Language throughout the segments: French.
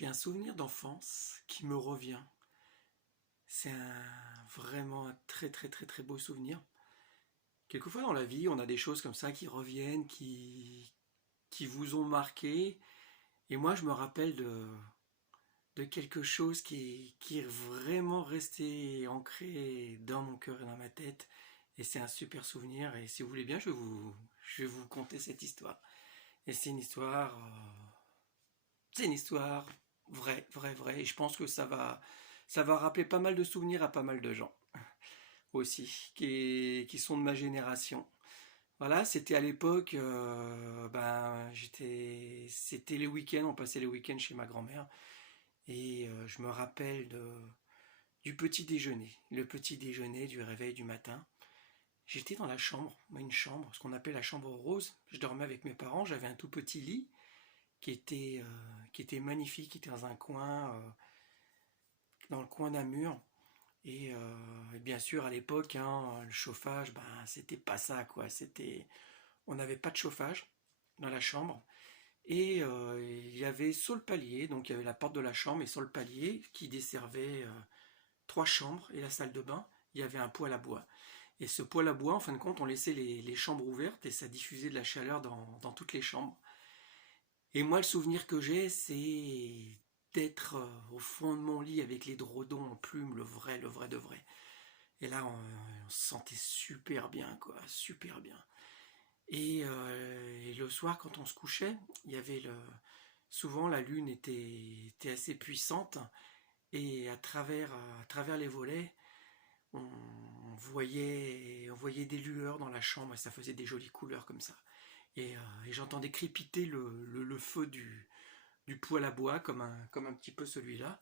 J'ai un souvenir d'enfance qui me revient. C'est vraiment un très très très très beau souvenir. Quelquefois dans la vie, on a des choses comme ça qui reviennent, qui vous ont marqué. Et moi, je me rappelle de quelque chose qui est vraiment resté ancré dans mon cœur et dans ma tête. Et c'est un super souvenir. Et si vous voulez bien, je vais vous conter cette histoire. Et c'est une histoire vraie, vraie, vraie. Et je pense que ça va rappeler pas mal de souvenirs à pas mal de gens aussi, qui sont de ma génération. Voilà, c'était à l'époque, c'était les week-ends, on passait les week-ends chez ma grand-mère. Et je me rappelle du petit déjeuner, le petit déjeuner, du réveil du matin. J'étais dans la chambre, une chambre, ce qu'on appelle la chambre rose. Je dormais avec mes parents, j'avais un tout petit lit qui était magnifique, qui était dans le coin d'un mur. Et bien sûr, à l'époque, hein, le chauffage, ben, c'était pas ça, quoi. On n'avait pas de chauffage dans la chambre. Et il y avait sur le palier, donc il y avait la porte de la chambre, et sur le palier, qui desservait trois chambres et la salle de bain, il y avait un poêle à bois. Et ce poêle à bois, en fin de compte, on laissait les chambres ouvertes et ça diffusait de la chaleur dans toutes les chambres. Et moi, le souvenir que j'ai, c'est d'être au fond de mon lit avec les dredons en plumes, le vrai de vrai. Et là, on se sentait super bien, quoi, super bien. Et le soir, quand on se couchait, il y avait souvent la lune était assez puissante et à travers les volets, on voyait des lueurs dans la chambre et ça faisait des jolies couleurs comme ça. Et j'entendais crépiter le feu du poêle à bois comme un petit peu celui-là.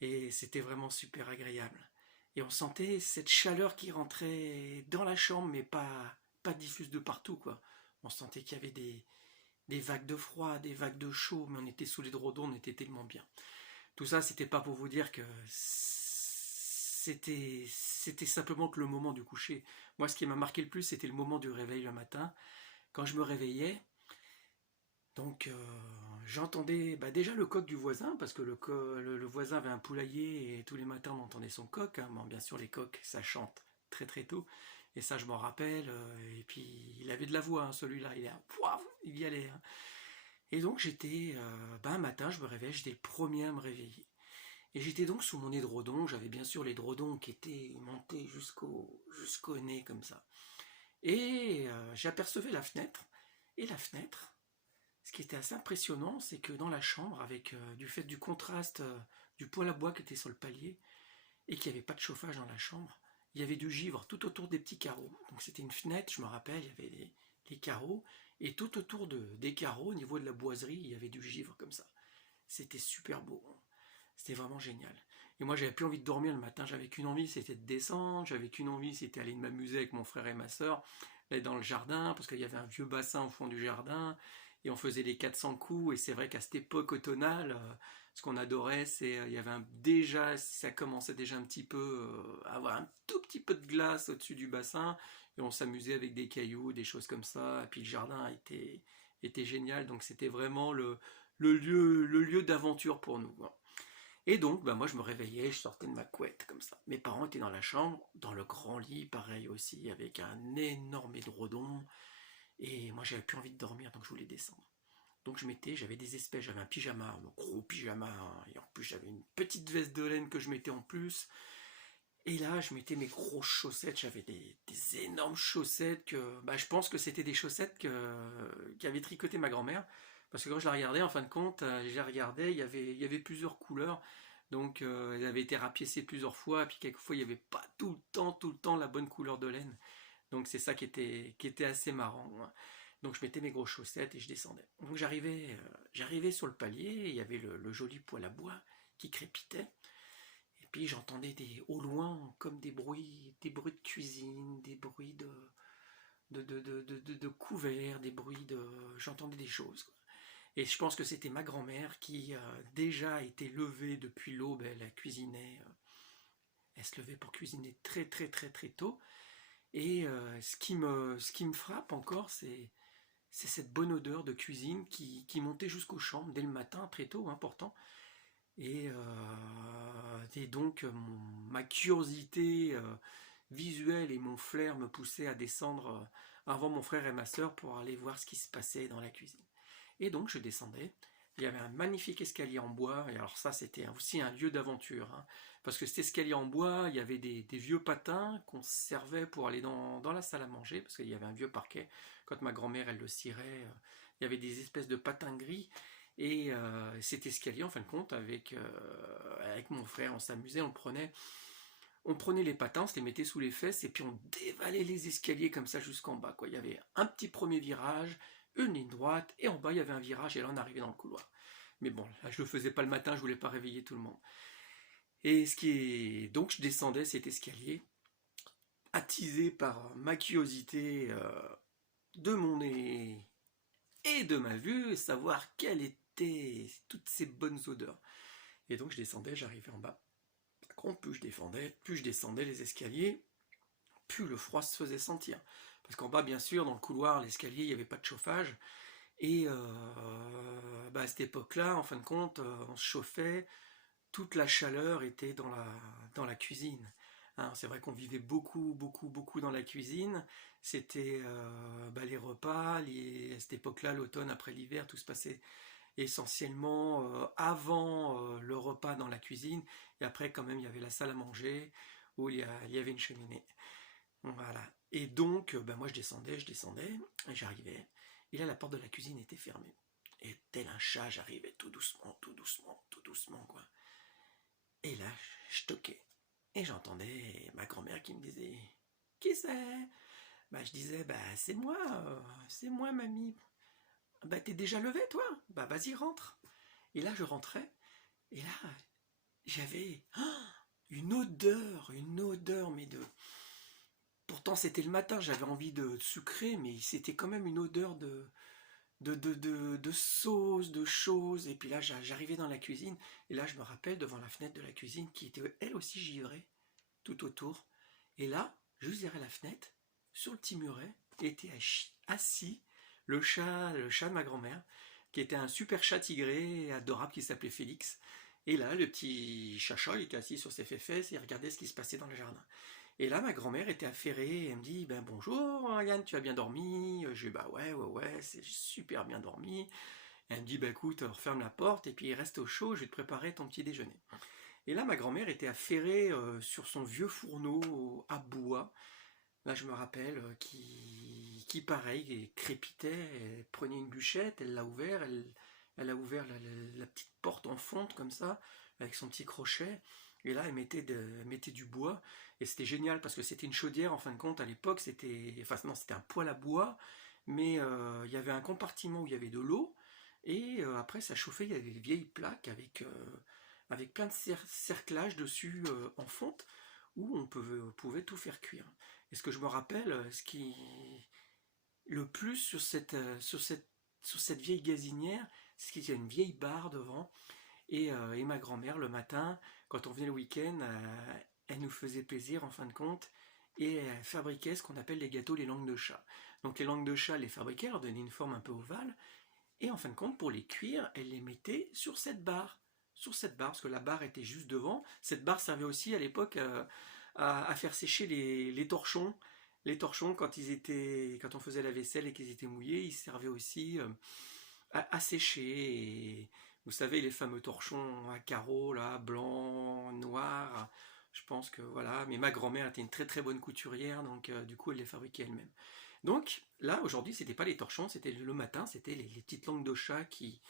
Et c'était vraiment super agréable. Et on sentait cette chaleur qui rentrait dans la chambre, mais pas diffuse de partout, quoi. On sentait qu'il y avait des vagues de froid, des vagues de chaud, mais on était sous les drôdons, on était tellement bien. Tout ça, c'était pas pour vous dire que c'était simplement que le moment du coucher. Moi, ce qui m'a marqué le plus, c'était le moment du réveil le matin. Quand je me réveillais, donc j'entendais déjà le coq du voisin, parce que le voisin avait un poulailler et tous les matins on entendait son coq. Hein. Bon, bien sûr les coqs ça chante très très tôt. Et ça je m'en rappelle. Et puis il avait de la voix hein, celui-là, il y allait. Hein. Et donc un matin je me réveille, j'étais le premier à me réveiller. Et j'étais donc sous mon édredon, j'avais bien sûr l'édredon qui était monté jusqu'au nez comme ça. Et j'apercevais la fenêtre. Et la fenêtre, ce qui était assez impressionnant, c'est que dans la chambre, avec du fait du contraste du poêle à bois qui était sur le palier et qu'il n'y avait pas de chauffage dans la chambre, il y avait du givre tout autour des petits carreaux. Donc c'était une fenêtre, je me rappelle, il y avait les carreaux et tout autour des carreaux, au niveau de la boiserie, il y avait du givre comme ça. C'était super beau. C'était vraiment génial. Et moi, j'avais plus envie de dormir le matin. J'avais qu'une envie, c'était de descendre. J'avais qu'une envie, c'était aller m'amuser avec mon frère et ma soeur, aller dans le jardin, parce qu'il y avait un vieux bassin au fond du jardin. Et on faisait les 400 coups. Et c'est vrai qu'à cette époque automnale, ce qu'on adorait, c'est il y avait déjà, ça commençait déjà un petit peu à avoir un tout petit peu de glace au-dessus du bassin. Et on s'amusait avec des cailloux, des choses comme ça. Et puis le jardin était génial. Donc c'était vraiment le lieu d'aventure pour nous. Quoi. Et donc, moi, je me réveillais, je sortais de ma couette, comme ça. Mes parents étaient dans la chambre, dans le grand lit, pareil aussi, avec un énorme édredon. Et moi, j'avais plus envie de dormir, donc je voulais descendre. Donc, j'avais des espèces, j'avais un pyjama, un gros pyjama, hein, et en plus, j'avais une petite veste de laine que je mettais en plus. Et là, je mettais mes grosses chaussettes, j'avais des énormes chaussettes je pense que c'était des chaussettes qu'avait tricoté ma grand-mère. Parce que quand je la regardais, en fin de compte, je la regardais, il y avait plusieurs couleurs. Donc, elle avait été rapiécée plusieurs fois, puis quelquefois, il n'y avait pas tout le temps la bonne couleur de laine. Donc, c'est ça qui était assez marrant. Hein. Donc, je mettais mes grosses chaussettes et je descendais. Donc, j'arrivais sur le palier, et il y avait le joli poêle à bois qui crépitait. Et puis j'entendais au loin comme des bruits de cuisine, des bruits de couverts, des bruits de... J'entendais des choses. Quoi. Et je pense que c'était ma grand-mère qui déjà était levée depuis l'aube, elle cuisinait, elle se levait pour cuisiner très très très très tôt. Et ce qui me frappe encore, c'est cette bonne odeur de cuisine qui montait jusqu'aux chambres dès le matin, très tôt, hein, pourtant. Et donc ma curiosité visuelle et mon flair me poussaient à descendre avant mon frère et ma sœur pour aller voir ce qui se passait dans la cuisine. Et donc je descendais. Il y avait un magnifique escalier en bois, et alors ça c'était aussi un lieu d'aventure, hein, parce que cet escalier en bois, il y avait des vieux patins qu'on servait pour aller dans la salle à manger, parce qu'il y avait un vieux parquet, quand ma grand-mère elle le cirait, il y avait des espèces de patins gris, et cet escalier en fin de compte, avec mon frère, on s'amusait, on prenait les patins, on se les mettait sous les fesses, et puis on dévalait les escaliers comme ça jusqu'en bas, quoi. Il y avait un petit premier virage, une ligne droite, et en bas il y avait un virage, et là on arrivait dans le couloir. Mais bon, là je le faisais pas le matin, je voulais pas réveiller tout le monde. Donc je descendais cet escalier, attisé par ma curiosité de mon nez et de ma vue, savoir quelles étaient toutes ces bonnes odeurs. Et donc je descendais, j'arrivais en bas. Par contre, plus je descendais les escaliers, plus le froid se faisait sentir. Parce qu'en bas, bien sûr, dans le couloir, l'escalier, il n'y avait pas de chauffage. Et à cette époque-là, en fin de compte, on se chauffait, toute la chaleur était dans la cuisine. Hein, c'est vrai qu'on vivait beaucoup, beaucoup, beaucoup dans la cuisine. C'était les repas, à cette époque-là, l'automne après l'hiver, tout se passait essentiellement avant le repas dans la cuisine. Et après, quand même, il y avait la salle à manger où il y avait une cheminée. Voilà. Et donc, moi, je descendais, et j'arrivais. Et là, la porte de la cuisine était fermée. Et tel un chat, j'arrivais tout doucement, tout doucement, tout doucement, quoi. Et là, je toquais. Et j'entendais ma grand-mère qui me disait « Qui c'est ?» Je disais « c'est moi, mamie. » « T'es déjà levé, toi ? Vas-y, rentre. » Et là, je rentrais. Et là, j'avais une odeur, mais de... Pourtant, c'était le matin, j'avais envie de sucrer, mais c'était quand même une odeur de sauce, de choses. Et puis là, j'arrivais dans la cuisine, et là, je me rappelle devant la fenêtre de la cuisine qui était elle aussi givrée, tout autour. Et là, juste derrière la fenêtre, sur le petit muret, était assis le chat de ma grand-mère, qui était un super chat tigré adorable qui s'appelait Félix. Et là, le petit chacha, il était assis sur ses fesses et il regardait ce qui se passait dans le jardin. Et là, ma grand-mère était affairée, et elle me dit, bonjour Yann, tu as bien dormi? Je dis, ouais, c'est super bien dormi. Et elle me dit, écoute, referme la porte, et puis reste au chaud, je vais te préparer ton petit déjeuner. Et là, ma grand-mère était affairée sur son vieux fourneau à bois, là je me rappelle, qui pareil, crépitait, elle prenait une bûchette, elle l'a ouvert, elle a ouvert la petite porte en fonte comme ça, avec son petit crochet, et là elle mettait du bois, et c'était génial parce que c'était une chaudière en fin de compte à l'époque, c'était un poêle à bois, mais il y avait un compartiment où il y avait de l'eau, et après ça chauffait, il y avait des vieilles plaques avec plein de cerclages dessus en fonte, où on pouvait tout faire cuire. Et ce que je me rappelle, le plus sur cette vieille gazinière, c'est qu'il y a une vieille barre devant, et ma grand-mère, le matin, quand on venait le week-end, elle nous faisait plaisir en fin de compte, et elle fabriquait ce qu'on appelle les gâteaux, les langues de chat. Donc les langues de chat, elle les fabriquait, elle leur donnait une forme un peu ovale, et en fin de compte, pour les cuire, elle les mettait sur cette barre. Sur cette barre, parce que la barre était juste devant. Cette barre servait aussi à l'époque à faire sécher les torchons. Les torchons, quand on faisait la vaisselle et qu'ils étaient mouillés, ils servaient aussi à sécher. Et vous savez, les fameux torchons à carreaux, là, blancs, noirs. Je pense que voilà. Mais ma grand-mère était une très très bonne couturière, donc du coup, elle les fabriquait elle-même. Donc là, aujourd'hui, c'était pas les torchons, c'était le matin, c'était les petites langues de chat qui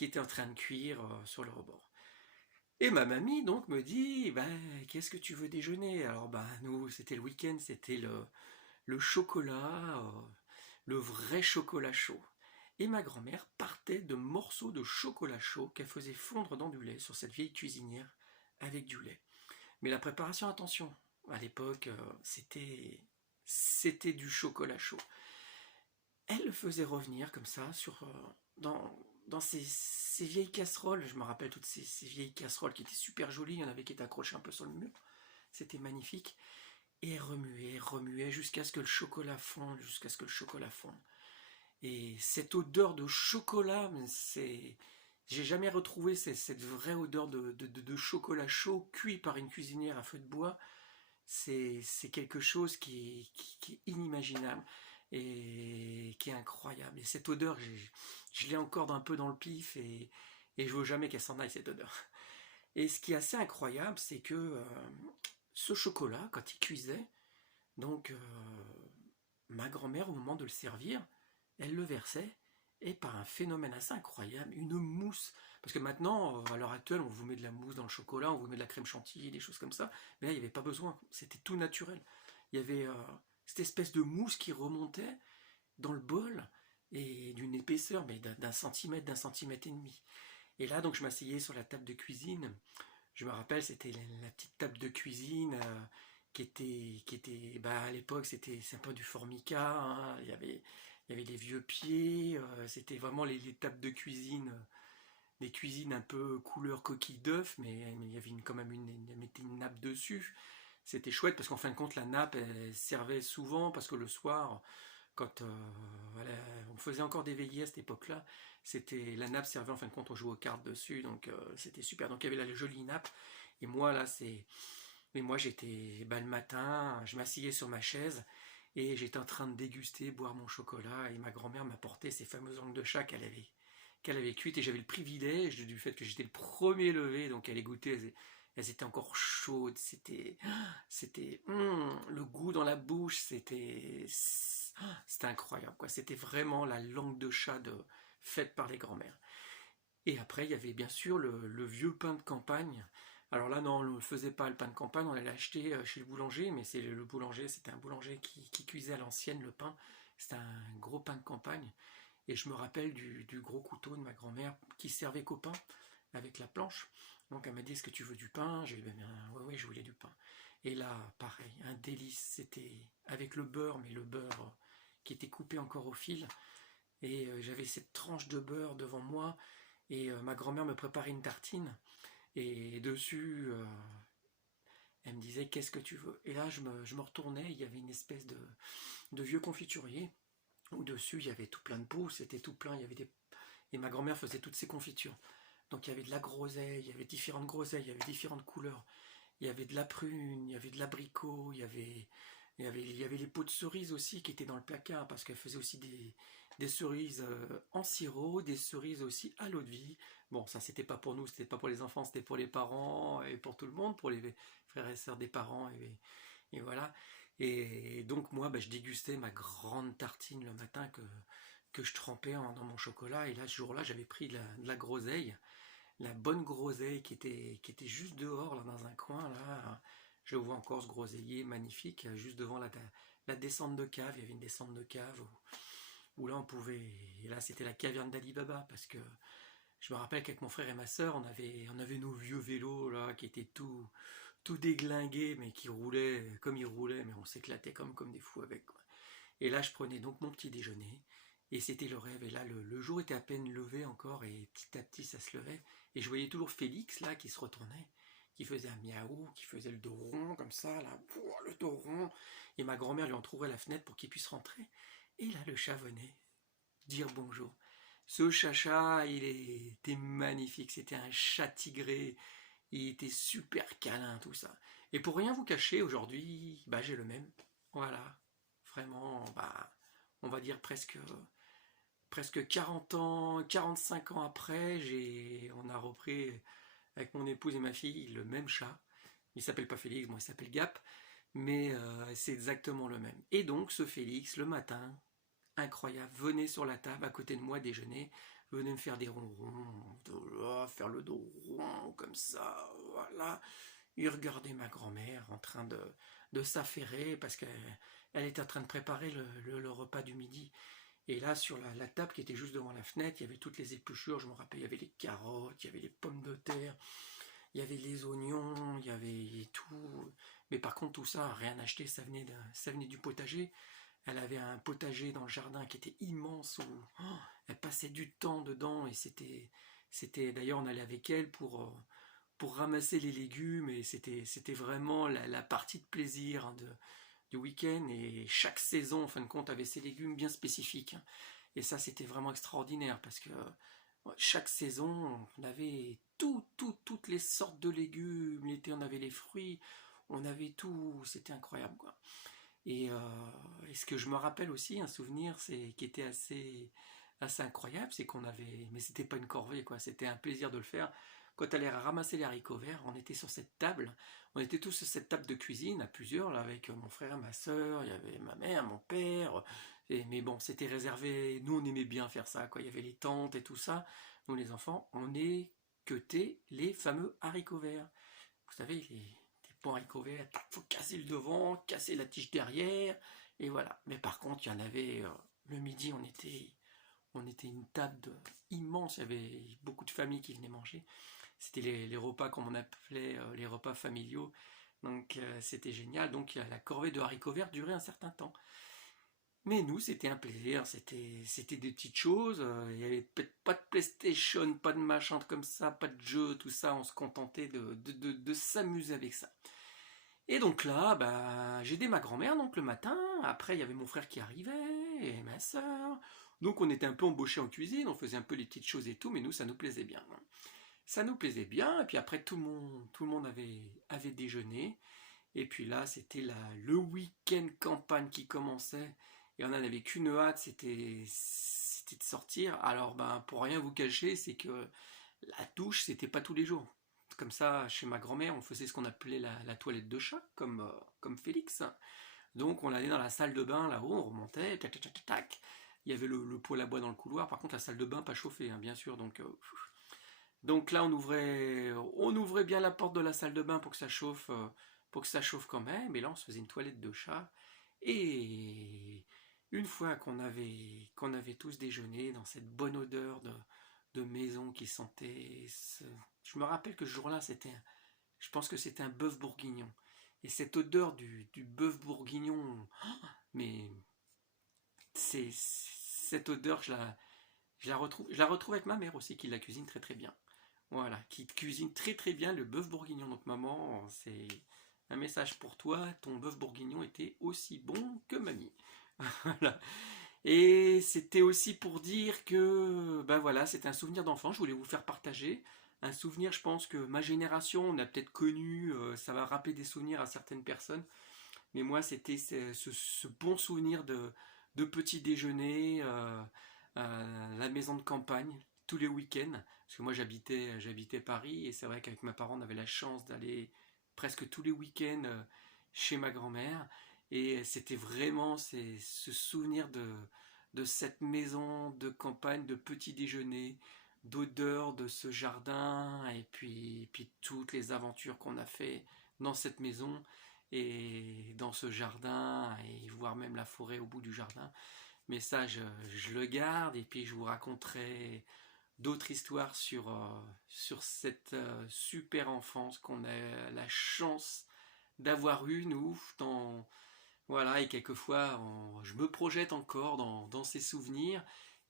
étaient en train de cuire sur le rebord. Et ma mamie donc me dit, qu'est-ce que tu veux déjeuner? Alors nous, c'était le week-end, c'était le chocolat, le vrai chocolat chaud. Et ma grand-mère partait de morceaux de chocolat chaud qu'elle faisait fondre dans du lait sur cette vieille cuisinière avec du lait. Mais la préparation, attention, à l'époque, c'était du chocolat chaud. Elle le faisait revenir comme ça dans ces vieilles casseroles. Je me rappelle toutes ces vieilles casseroles qui étaient super jolies. Il y en avait qui étaient accrochées un peu sur le mur. C'était magnifique. Et elle remuait jusqu'à ce que le chocolat fonde, Et cette odeur de chocolat, J'ai jamais retrouvé cette vraie odeur de chocolat chaud cuit par une cuisinière à feu de bois. C'est quelque chose qui est inimaginable et qui est incroyable. Et cette odeur, je l'ai encore un peu dans le pif et je veux jamais qu'elle s'en aille, cette odeur. Et ce qui est assez incroyable, c'est que ce chocolat, quand il cuisait, donc ma grand-mère, au moment de le servir, elle le versait, et par un phénomène assez incroyable, une mousse. Parce que maintenant, à l'heure actuelle, on vous met de la mousse dans le chocolat, on vous met de la crème chantilly, des choses comme ça. Mais là, il n'y avait pas besoin. C'était tout naturel. Il y avait cette espèce de mousse qui remontait dans le bol, et d'une épaisseur, mais d'un centimètre et demi. Et là, donc, je m'asseyais sur la table de cuisine. Je me rappelle, c'était la petite table de cuisine bah, à l'époque, c'est un peu du formica, hein. Il y avait les vieux pieds, c'était vraiment les tables de cuisine, des cuisines un peu couleur coquille d'œuf, mais il y avait quand même mettait une nappe dessus. C'était chouette parce qu'en fin de compte, la nappe elle servait souvent parce que le soir, quand voilà, on faisait encore des veillées à cette époque-là, c'était la nappe servait en fin de compte, on jouait aux cartes dessus, donc c'était super. Donc il y avait là les jolies nappes. Et moi là, mais moi j'étais le matin, je m'asseyais sur ma chaise et j'étais en train de déguster, boire mon chocolat et ma grand-mère m'apportait ces fameuses langues de chat qu'elle avait cuites et j'avais le privilège du fait que j'étais le premier levé, donc à les goûter, elles étaient encore chaudes, c'était le goût dans la bouche, c'était incroyable quoi, c'était vraiment la langue de chat faite par les grands-mères. Et après, il y avait bien sûr le vieux pain de campagne. Alors là, non, on ne le faisait pas le pain de campagne, on allait l'acheter chez le boulanger, mais le boulanger, c'était un boulanger qui cuisait à l'ancienne le pain. C'était un gros pain de campagne. Et je me rappelle du gros couteau de ma grand-mère qui servait qu'au pain avec la planche. Donc elle m'a dit, est-ce que tu veux du pain? J'ai dit, ben, ouais, ouais, je voulais du pain. Et là, pareil, un délice, c'était avec le beurre, mais le beurre qui était coupé encore au fil. Et j'avais cette tranche de beurre devant moi et ma grand-mère me préparait une tartine et dessus elle me disait qu'est-ce que tu veux. Et là je me retournais, il y avait une espèce de vieux confiturier où dessus il y avait tout plein de poux, c'était tout plein, il y avait des... Et ma grand-mère faisait toutes ces confitures. Donc il y avait de la groseille, il y avait différentes groseilles, il y avait différentes couleurs. Il y avait de la prune, il y avait de l'abricot, il y avait les pots de cerises aussi qui étaient dans le placard parce qu'elle faisait aussi des cerises en sirop, des cerises aussi à l'eau de vie. Bon, ça c'était pas pour nous, c'était pas pour les enfants, c'était pour les parents et pour tout le monde, pour les frères et sœurs des parents et voilà. Et donc moi, bah, je dégustais ma grande tartine le matin que je trempais dans mon chocolat et là ce jour-là j'avais pris de la groseille, la bonne groseille qui était juste dehors, là, dans un coin, là. Je vois encore ce groseillier magnifique, juste devant la descente de cave. Il y avait une descente de cave où là on pouvait. Et là c'était la caverne d'Ali Baba, parce que je me rappelle qu'avec mon frère et ma soeur, on avait nos vieux vélos là qui étaient tout déglingués, mais qui roulaient comme ils roulaient, mais on s'éclatait comme des fous avec, quoi. Et là je prenais donc mon petit déjeuner. Et c'était le rêve. Et là, le jour était à peine levé encore, et petit à petit, ça se levait. Et je voyais toujours Félix, là, qui se retournait, qui faisait un miaou, qui faisait le dos rond, comme ça, là, le dos rond. Et ma grand-mère lui entrouvrait la fenêtre pour qu'il puisse rentrer. Et là, le chat venait dire bonjour. Ce chacha, il était magnifique. C'était un chat tigré. Il était super câlin, tout ça. Et pour rien vous cacher, aujourd'hui, bah, j'ai le même. Voilà. Vraiment, bah, on va dire presque 40 ans, 45 ans après, on a repris avec mon épouse et ma fille le même chat. Il s'appelle pas Félix, bon, il s'appelle Gap, mais c'est exactement le même. Et donc ce Félix, le matin, incroyable, venait sur la table à côté de moi déjeuner, venait me faire des ronrons, faire le dos rond comme ça, voilà. Il regardait ma grand-mère en train de s'affairer parce qu'elle était en train de préparer le repas du midi. Et là, sur la table qui était juste devant la fenêtre, il y avait toutes les épluchures, je me rappelle, il y avait les carottes, il y avait les pommes de terre, il y avait les oignons, il y avait tout. Mais par contre, tout ça, rien acheté, ça venait du potager. Elle avait un potager dans le jardin qui était immense, où elle passait du temps dedans, et d'ailleurs, on allait avec elle pour ramasser les légumes, et c'était vraiment la partie de plaisir, hein, du week-end, et chaque saison en fin de compte avait ses légumes bien spécifiques, hein. Et ça c'était vraiment extraordinaire parce que Chaque saison, on avait toutes les sortes de légumes. L'été, on avait les fruits, on avait tout. C'était incroyable, quoi. Et ce que je me rappelle aussi, un souvenir, qui était assez incroyable, c'est qu'on avait, mais c'était pas une corvée, quoi. C'était un plaisir de le faire. Quand elle allait ramasser les haricots verts, on était sur cette table. On était tous sur cette table de cuisine, à plusieurs, là, avec mon frère, ma soeur, il y avait ma mère, mon père. Mais bon, c'était réservé. Nous, on aimait bien faire ça, quoi. Il y avait les tantes et tout ça. Nous, les enfants, on équeutait les fameux haricots verts. Vous savez, les bons haricots verts, il faut casser le devant, casser la tige derrière, et voilà. Mais par contre, il y en avait, le midi, on était une table immense, il y avait beaucoup de familles qui venaient manger. C'était les repas, comme on appelait les repas familiaux. Donc c'était génial. Donc la corvée de haricots verts durait un certain temps. Mais nous, c'était un plaisir, c'était des petites choses. Il n'y avait peut-être pas de PlayStation, pas de machin comme ça, pas de jeu, tout ça. On se contentait de s'amuser avec ça. Et donc là, bah, j'ai aidé ma grand-mère donc le matin. Après, il y avait mon frère qui arrivait et ma soeur. Donc on était un peu embauchés en cuisine, on faisait un peu les petites choses et tout, mais nous, ça nous plaisait bien. Ça nous plaisait bien. Et puis après, tout le monde avait déjeuné. Et puis là, c'était le week-end campagne qui commençait. Et on n'en avait qu'une hâte, c'était de sortir. Alors, ben, pour rien vous cacher, c'est que la douche, c'était pas tous les jours. Comme ça, chez ma grand-mère, on faisait ce qu'on appelait la toilette de chat, comme Félix. Donc, on allait dans la salle de bain, là-haut, on remontait, tac, tac, tac, tac. Il y avait le poêle à bois dans le couloir. Par contre, la salle de bain, pas chauffée, hein, bien sûr. Donc là, on ouvrait bien la porte de la salle de bain pour que ça chauffe quand même. Et là, on se faisait une toilette de chat. Et une fois qu'on avait tous déjeuné dans cette bonne odeur de maison qui sentait, je me rappelle que ce jour-là, je pense que c'était un bœuf bourguignon. Et cette odeur du bœuf bourguignon, mais cette odeur, je la retrouve avec ma mère aussi, qui la cuisine très très bien. Voilà, qui cuisine très très bien le bœuf bourguignon. Donc maman, c'est un message pour toi, ton bœuf bourguignon était aussi bon que mamie. Voilà. Et c'était aussi pour dire que, ben voilà, c'est un souvenir d'enfant, je voulais vous faire partager. Un souvenir, je pense que ma génération, on a peut-être connu, ça va rappeler des souvenirs à certaines personnes, mais moi, c'était ce bon souvenir de petit déjeuner à la maison de campagne tous les week-ends. Parce que moi, j'habitais Paris et c'est vrai qu'avec mes parents, on avait la chance d'aller presque tous les week-ends chez ma grand-mère. Et c'était vraiment ce souvenir de cette maison de campagne, de petit déjeuner, d'odeur de ce jardin et puis toutes les aventures qu'on a fait dans cette maison et dans ce jardin, et voire même la forêt au bout du jardin. Mais ça, je le garde, et puis je vous raconterai d'autres histoires sur cette super enfance qu'on a la chance d'avoir eue, nous, voilà, et quelquefois, je me projette encore dans ces souvenirs,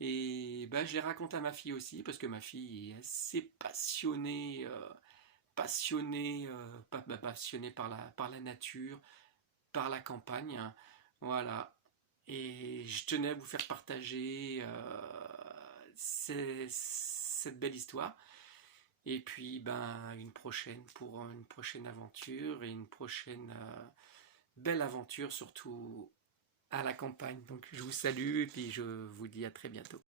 et bah, je les raconte à ma fille aussi, parce que ma fille est assez passionnée par la nature, par la campagne, hein. Voilà. Et je tenais à vous faire partager cette belle histoire. Et puis, ben, une prochaine pour une prochaine aventure et une prochaine belle aventure, surtout à la campagne. Donc, je vous salue et puis je vous dis à très bientôt.